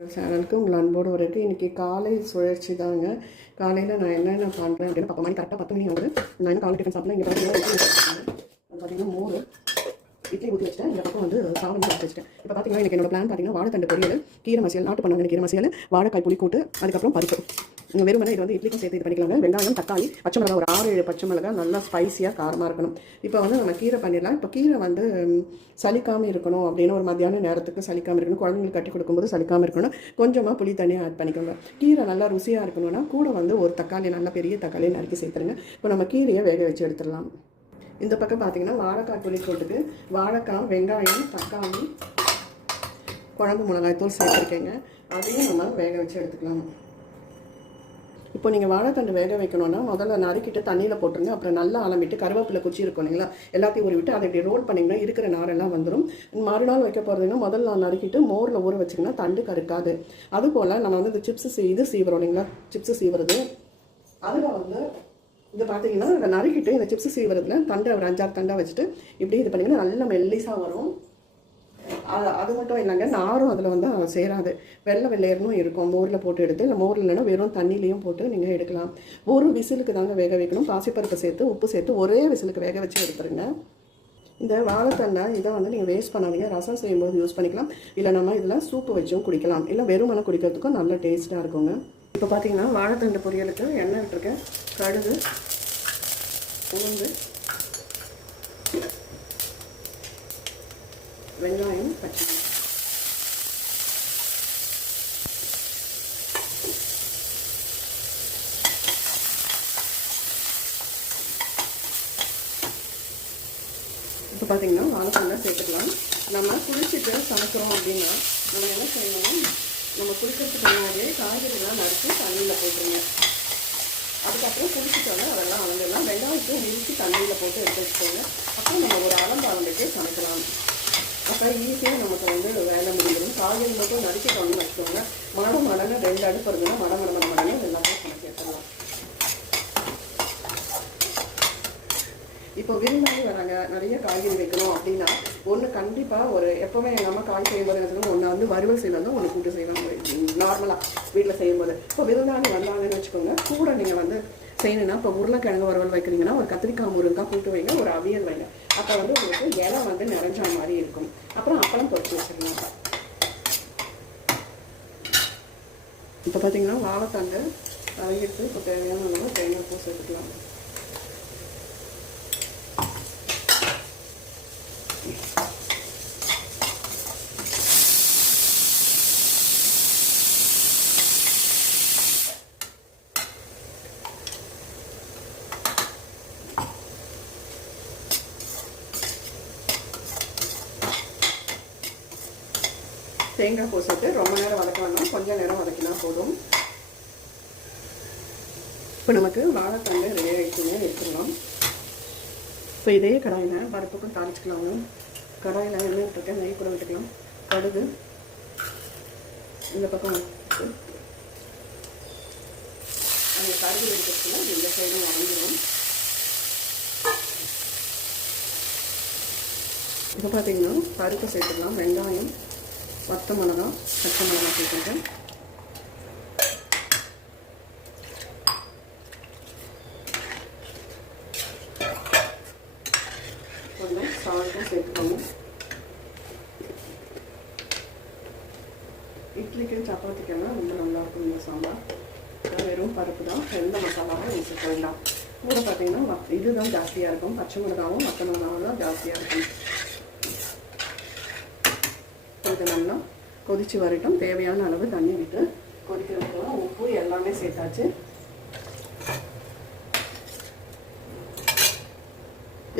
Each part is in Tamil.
சேனலுக்கு உங்கள் அன்போடு வரது. இன்றைக்கி காலை சுழற்சி தாங்க. காலையில் நான் என்னென்ன பண்ணுறேன் அப்படின்னு பத்து மணி கரெக்டாக பத்து மணி ஆகுது. நான் என்ன காலை டிஃபன் சாப்பிட்ல. இங்கே பார்த்தீங்கன்னா பார்த்தீங்கன்னா மோர் இட்லி ஊற்றி வச்சிட்டேன். இந்த பக்கம் வந்து சாதம் சாப்பிட்டு வச்சிட்டேன். இப்போ பார்த்தீங்கன்னா எனக்கு என்னோட பிளான் பார்த்தீங்கன்னா வாழைத்தண்டு பொரியல் கீரை மசியல் நாட்டு பண்ணாங்க கீரை மசியல் வாழைக்காய் புளி கூட்டு அதுக்கப்புறம் பருப்பு. வெறுமனே இது வந்து இட்லிக்கும் சேர்த்து இது பண்ணிக்கலாங்க. வெங்காயம் தக்காளி பச்சை மிளகா ஒரு ஆறு ஏழு பச்சை மிளகா நல்லா ஸ்பைசியாக காரமாக இருக்கணும். இப்போ வந்து நம்ம கீரை பண்ணிடலாம். இப்போ கீரை வந்து சலிக்காமல் இருக்கணும் அப்படின்னு ஒரு மத்தியான நேரத்துக்கு சலிக்காமல் இருக்கணும். குழந்தைங்களுக்கு கட்டி கொடுக்கும்போது சலிக்காமல் இருக்கணும். கொஞ்சமாக புளி தனியாக ஆட் பண்ணிக்கோங்க. கீரை நல்லா ருசியாக இருக்கணும்னா கூட வந்து ஒரு தக்காளி நல்லா பெரிய தக்காளியை நறுக்கி சேர்த்துருங்க. இப்போ நம்ம கீரையை வேக வச்சு எடுத்துடலாம். இந்த பக்கம் பார்த்தீங்கன்னா வாழைக்காய் புளி போட்டுக்கு வாழைக்காய் வெங்காயம் தக்காளி குழம்பு மிளகாய் தூள் சேர்த்துருக்கேங்க. அதையும் நம்ம வேக வச்சு எடுத்துக்கலாம். இப்போ நீங்கள் வாழைத்தண்டு வேக வைக்கணும்னா முதல்ல நறுக்கிட்டு தண்ணியில் போட்டுருங்க. அப்புறம் நல்லா அலம்பிட்டு கருவேப்பிலை குச்சி இருக்கும் இல்லைங்களா? எல்லாத்தையும் உருவிட்டு அதை இப்படி ரோல் பண்ணிங்கன்னா இருக்கிற நாரெல்லாம் வந்துடும் மறுநாள் வைக்க போகிறதுன்னா முதல்ல நான் நறுக்கிட்டு மோரில் ஊற வச்சிங்கன்னா தண்டு கருக்காது. அதுபோல் நம்ம வந்து இந்த சிப்ஸ் இது சீவுறோம் இல்லைங்களா? சிப்ஸ் சீவுறது. அதில் வந்து இது பார்த்தீங்கன்னா இதை நறுக்கிட்டு இந்த சிப்ஸ் சீவுறதுல தண்டை ஒரு அஞ்சாறு தண்டை வச்சுட்டு இப்படி இது பண்ணிங்கன்னா நல்ல மெல்லிஸாக வரும். அது அது மட்டும் இல்லைங்க நாரும் அதில் வந்து சேராது. வெள்ளை வெள்ளையர்னும் இருக்கும். மோரில் போட்டு எடுத்து இல்லை மோர் இல்லைன்னா வெறும் தண்ணிலையும் போட்டு நீங்கள் எடுக்கலாம். ஒரு விசிலுக்கு தாங்க வேக வைக்கணும். பாசிப்பருப்பு சேர்த்து உப்பு சேர்த்து ஒரே விசிலுக்கு வேக வச்சு எடுத்துருங்க. இந்த வாழைத்தண்டை இதை வந்து நீங்கள் வேஸ்ட் பண்ணாதீங்க. ரசம் செய்யும்போது யூஸ் பண்ணிக்கலாம். இல்லை நம்ம இதில் சூப்பு வச்சும் குடிக்கலாம். இல்லை வெறுமனை குடிக்கிறதுக்கும் நல்ல டேஸ்ட்டாக இருக்குங்க. இப்போ பார்த்தீங்கன்னா வாழைத்தண்டு பொரியலுக்கு எண்ணெய் விட்டுருக்கேன். கடுகு உளுந்து வெங்காயம் பச்சை இப்போ பார்த்தீங்கன்னா வாழைப்பழம் சேர்த்துக்கலாம். நம்ம குளிச்சுட்டு சமைக்கிறோம் அப்படின்னா நம்ம என்ன செய்யணும் நம்ம குளிக்கிறதுக்கு முன்னாடியே காய்கறிலாம் நறுக்கி தண்ணியில் போட்டுருங்க. அதுக்கப்புறம் குளிச்சுட்டோன்னா அதெல்லாம் அளந்துடலாம் வெங்காயத்தை இழுத்து தண்ணியில் போட்டு எடுத்து வச்சுக்கோங்க. அப்புறம் நம்ம ஒரு அளந்து அளந்துட்டு சமைக்கலாம். அப்போ ஈஸியாக நமக்கு வந்து வேலை முடிஞ்சிடும். காய்கறி மட்டும் நறுக்கிட்டோம்னு வச்சுக்கோங்க. மட மடங்கு ரெண்டு அடுப்பு இருந்ததுன்னா மட மட மட மடன்னு எல்லாத்தையும் சமைச்சு எடுத்துடலாம் இப்போ விருந்தாளி வராங்க. நிறைய காய்கறி வைக்கணும் அப்படின்னா ஒன்று கண்டிப்பாக ஒரு எப்போவுமே எங்கள் அம்மா காய் செய்யும்போது என்ன ஒன்று வந்து வறுவல் செய்வாங்க ஒன்று கூட்டு செய்வாங்க. நார்மலாக வீட்டில் செய்யும்போது. இப்போ விருந்தாளி வந்தாங்கன்னு வச்சுக்கோங்க. கூட நீங்கள் வந்து செய்யணும்னா இப்போ உருளைக்கிழங்கு வறுவல் வைக்கிறீங்கன்னா ஒரு கத்திரிக்காய் முருங்காய் கூட்டு வைங்க ஒரு அவியல் வைங்க. அப்போ வந்து உங்களுக்கு இலை வந்து நிறைஞ்ச மாதிரி இருக்கும். அப்புறம் அப்பளம் பொறிச்சு வச்சுருங்க இப்போ பார்த்தீங்கன்னா வாழைத்தண்டு எடுத்து இப்போ தேவையான அளவு தேங்காய் பூ சேர்த்துக்கலாம். தேங்காய் பூ சேர்த்து ரொம்ப நேரம் வதக்க வேண்டாம். கொஞ்சம் நேரம் வதக்கினா போதும். இப்போ நமக்கு வாழைத்தண்டு ரெடி ஆகிடுச்சுங்க எடுத்துடலாம். இப்போ இதே கடாயில் பருப்புக்கும் தாளிச்சுக்கலாங்க. கடாயில் எண்ணெய் விட்டுருக்கேன். நெய் கூட விட்டுக்கலாம். கடுகு. இந்த பக்கம் அந்த கடுகு எடுக்கிறதுல இந்த சைடும் வாங்கிடும் இப்போ பார்த்தீங்கன்னா பருப்பு சேர்த்துக்கலாம் வெங்காயம். வத்த மிளகா பச்சை மிளகா சேர்த்துருக்கேன் கொஞ்சம் சால்ட்டும் சேர்த்துக்கோங்க. இட்லிக்கு சப்பாத்திக்கெல்லாம் ரொம்ப நல்லா இருக்கும் இந்த சாம்பார். வெறும் பருப்பு தான். எந்த மசாலாவும் யூஸ் பண்ணலாம் கூட பார்த்தீங்கன்னா இதுதான் ஜாஸ்தியாக இருக்கும். பச்சை மிளகாவும் மற்ற மிளகாவும் தான் ஜாஸ்தியாக இருக்கும். இது நல்லா கொதிச்சு வரட்டும். தேவையான அளவு தண்ணி விட்டு கொதிக்க வைக்கலாம் உப்பு எல்லாமே சேர்த்தாச்சு.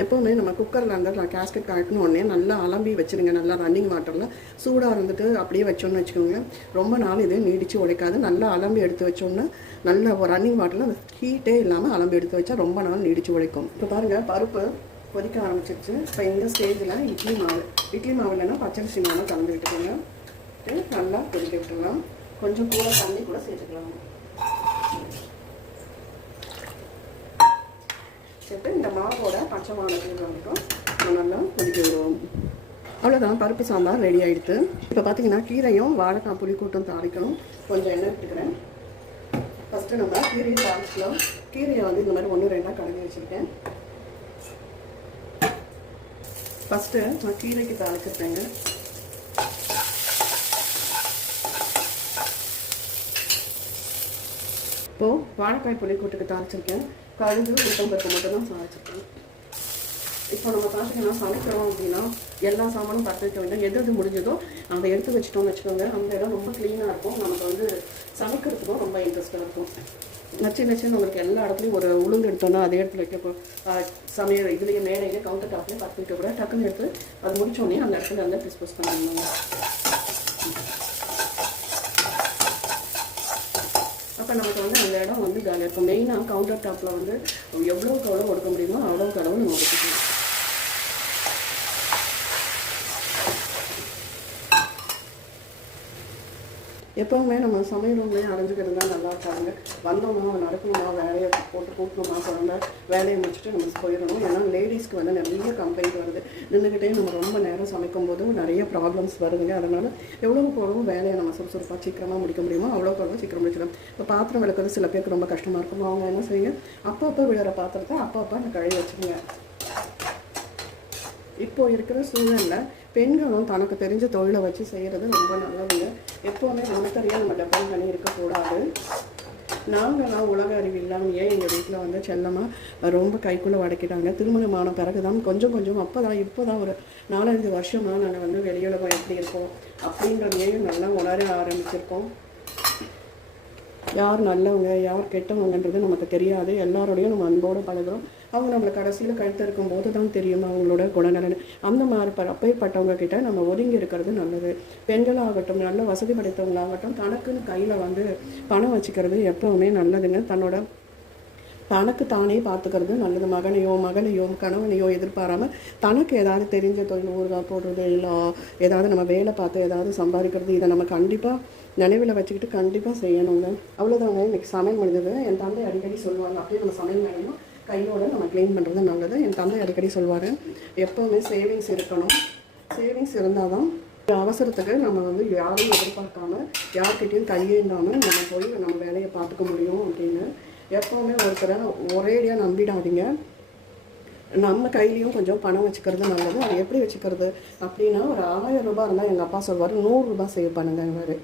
எப்போவுமே நம்ம குக்கரில் அந்த நான் கேஸ்கெட் உடனே நல்லா அலம்பி வச்சிருங்க. நல்லா ரன்னிங் வாட்டரில் சூடாக இருந்துட்டு அப்படியே வச்சோன்னு வச்சுக்கோங்க. ரொம்ப நாள் இது நீடித்து உடைக்காது. நல்லா அலம்பி எடுத்து வச்சோன்னா நல்ல ரன்னிங் வாட்டரில் அந்த ஹீட்டே இல்லாமல் அலம்பி எடுத்து வச்சா ரொம்ப நாள் நீடித்து உடைக்கும். இப்போ பாருங்கள் பருப்பு கொதிக்க ஆரம்பிச்சிருச்சு. இப்போ இந்த ஸ்டேஜில் இட்லி மாவு. இட்லி மாவு இல்லைன்னா பச்சரிசி மாவு கலந்து விட்டுக்கோங்க. நல்லா கொதிக்க விட்டுடலாம். கொஞ்சம் கூட தண்ணி கூட சேர்த்துக்கலாம். சேர்த்து இந்த மாவோட பச்சை மாவு நல்லா கொதிக்க விடுவோம். அவ்வளோதான் பருப்பு சாம்பார் ரெடி ஆகிடுது இப்போ பார்த்தீங்கன்னா கீரையும் வாழைக்காய் புளி கூட்டம் தாளிக்கணும். கொஞ்சம் எண்ணெய் விட்டுக்கிறேன். ஃபஸ்ட்டு நம்ம கீரையை தாளிக்கலாம் கீரையை வந்து இந்த மாதிரி ஒன்று ரெண்டாக கழுவி வச்சுருக்கேன். ஃபஸ்ட்டு நான் கீரைக்கு தாளிச்சிருப்பேங்க இப்போது வாழைக்காய் புளி கூட்டுக்கு தாளிச்சிருக்கேன் கழுந்து உளுத்தம் பருப்பு மட்டும் தான் தாளிச்சிருக்கேன் இப்போ நம்ம பார்த்தீங்கன்னா சமைக்கிறோம் அப்படின்னா எல்லா சாமானும் பற்ற வைக்க வேண்டாம். எது எது முடிஞ்சதோ அதை எடுத்து வச்சிட்டோம்னு வச்சுக்கோங்க. அந்த இடம் ரொம்ப க்ளீனாக இருக்கும். நமக்கு வந்து சமைக்கிறதுக்கும் ரொம்ப இன்ட்ரெஸ்ட்டாக இருக்கும். நச்சு நச்சுன்னு உங்களுக்கு எல்லா இடத்துலையும் ஒரு உளுந்து எடுத்தோம்னா அதே இடத்துல வைக்க சமையல் இதுலேயே மேலேயே கவுண்டர் டாப்லேயே பத்து வைக்க கூட டக்குன்னு எடுத்து அது முடிச்சோடனே அந்த இடத்துல வந்து டிஸ்போஸ் பண்ணிடணும். அப்போ நமக்கு வந்து அந்த இடம் வந்து காலியாக இருக்கும். மெயினாக கவுண்டர் டாப்பில் வந்து எவ்வளோக்கு எவ்வளோ ஒடுக்க முடியுமோ அவ்வளோக்கு அளவு நம்ம ஒடுக்கிக்கணும் எப்போவுமே நம்ம சமையல் ரூம்லேயே அரைஞ்சிக்கிறது தான் நல்லா இருக்காங்க. வந்தோம்னா நடக்கணுமா வேலையை போட்டு கூட்டணுமா குழந்த வேலையை முடிச்சுட்டு நம்ம போயிடணும். ஏன்னா லேடிஸ்க்கு வந்து நிறைய கம்ப்ளைண்ட் வருது. நின்றுக்கிட்டே நம்ம ரொம்ப நேரம் சமைக்கும் போதும் நிறைய ப்ராப்ளம்ஸ் வருதுங்க. அதனால் எவ்வளோக்கு எவ்வளோ வேலையை நம்ம சுறுசுறுப்பாக சீக்கிரமாக முடிக்க முடியுமோ அவ்வளோக்கு அவ்வளோ சீக்கிரம் முடிச்சிடும் இப்போ பாத்திரம் விளக்குறது சில பேருக்கு ரொம்ப கஷ்டமாக இருக்கும். அவங்க என்ன செய்யுங்க? அப்பப்போ விழுற பாத்திரத்தை அப்பப்போ அந்த கழுவி வச்சுக்கோங்க. இப்போ இருக்கிற சூழலில் பெண்களும் தனக்கு தெரிஞ்ச தொழிலை வச்சு செய்கிறது ரொம்ப நல்லதுங்க. எப்போவுமே நமக்கறியாக நம்ம டெபெண்ட் பண்ணி இருக்கக்கூடாது. நாங்களாம் உலக அறிவு இல்லாமையே எங்கள் வீட்டில் வந்து செல்லமாக ரொம்ப கைக்குள்ளே வடக்கிட்டாங்க? திருமணமான பிறகு தான் கொஞ்சம் கொஞ்சம் அப்போ தான் இப்போ தான் ஒரு நாலஞ்சு வருஷமாக நாங்கள் வந்து வெளியுலகம் எப்படி இருக்கோம்? அப்படின்றதையும் நல்லா உணர ஆரம்பிச்சிருக்கோம். யார் நல்லவங்க யார் கெட்டவங்கன்றது நமக்கு தெரியாது. எல்லாரோடையும் நம்ம அன்போடு பழகிறோம். அவங்க நம்மளை கடைசியில் கழுத்திருக்கும் போது தான் தெரியும் அவங்களோட குணநலன். அந்த மாதிரி ப அப்பேற்பட்டவங்க கிட்ட நம்ம ஒதுங்கி இருக்கிறது நல்லது. பெண்களாகட்டும் நல்ல வசதி படைத்தவங்களாகட்டும் தனக்குன்னு கையில் வந்து பணம் வச்சுக்கிறது எப்பவுமே நல்லதுங்க. தன்னோட தனக்கு தானே பார்த்துக்கிறது நல்லது. மகனையோ மகளையோ கணவனையோ எதிர்பாராம தனக்கு ஏதாவது தெரிஞ்ச தொழில் ஊறுகாய் போடுறது இல்லை ஏதாவது நம்ம வேலை பார்த்து ஏதாவது சம்பாதிக்கிறது இதை நம்ம கண்டிப்பாக நினைவில் வச்சுக்கிட்டு கண்டிப்பாக செய்யணுங்க. அவ்வளோதாங்க இன்னைக்கு சமையல் முடிஞ்சது. என் தந்தை அடிக்கடி சொல்லுவாங்க அப்படியே நம்ம சமையல் வேலையும் கையோடு நம்ம க்ளீன் பண்ணுறது நல்லது. என் தந்தை அடிக்கடி சொல்வார் எப்போவுமே சேவிங்ஸ் இருக்கணும். சேவிங்ஸ் இருந்தால் தான் அவசரத்துக்கு நம்ம வந்து யாரையும் எதிர்பார்க்காம யாருக்கிட்டேயும் கையே இல்லாமல் நம்ம போய் நம்ம வேலையை பார்த்துக்க முடியும் அப்படின்னு எப்போவுமே ஒருத்தரை ஒரேடியாக நம்பிடாதீங்க. நம்ம கையிலையும் கொஞ்சம் பணம் வச்சுக்கிறது நல்லது. அது எப்படி வச்சுக்கிறது அப்படின்னா ஒரு ஆயிரம் ரூபாய் இருந்தால் எங்கள் அப்பா சொல்வார் நூறுரூபா சேவ் பண்ணுங்கங்கிறாரு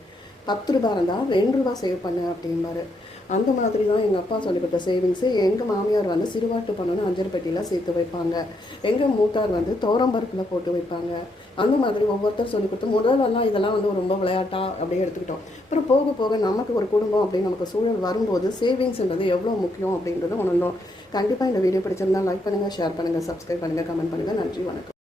பத்து ரூபா இருந்தால் ரெண்டு ரூபா சேவ் பண்ணு அப்படிம்பாரு. அந்த மாதிரி தான் எங்கள் அப்பா சொல்லி கொடுத்த சேவிங்ஸு எங்கள் மாமியார் வந்து சிறுவாட்டு பணம்னு அஞ்சல்பட்டியில் சேர்த்து வைப்பாங்க. எங்கள் மூத்தார் வந்து தோரம்பருப்பில் போட்டு வைப்பாங்க. அந்த மாதிரி ஒவ்வொருத்தர் சொல்லி கொடுத்து முதல்லலாம் இதெல்லாம் வந்து ரொம்ப விளையாட்டாக அப்படியே எடுத்துக்கிட்டோம். அப்புறம் போக போக நமக்கு ஒரு குடும்பம் அப்படின்னு நமக்கு சூழல் வரும்போது சேவிங்ஸ்ன்றது எவ்வளோ முக்கியம் அப்படின்றத உணர்ந்தோம். கண்டிப்பாக இந்த வீடியோ பிடிச்சிருந்தா லைக் பண்ணுங்கள் ஷேர் பண்ணுங்கள் சப்ஸ்கிரைப் பண்ணுங்கள் கமெண்ட் பண்ணுங்கள் நன்றி வணக்கம்.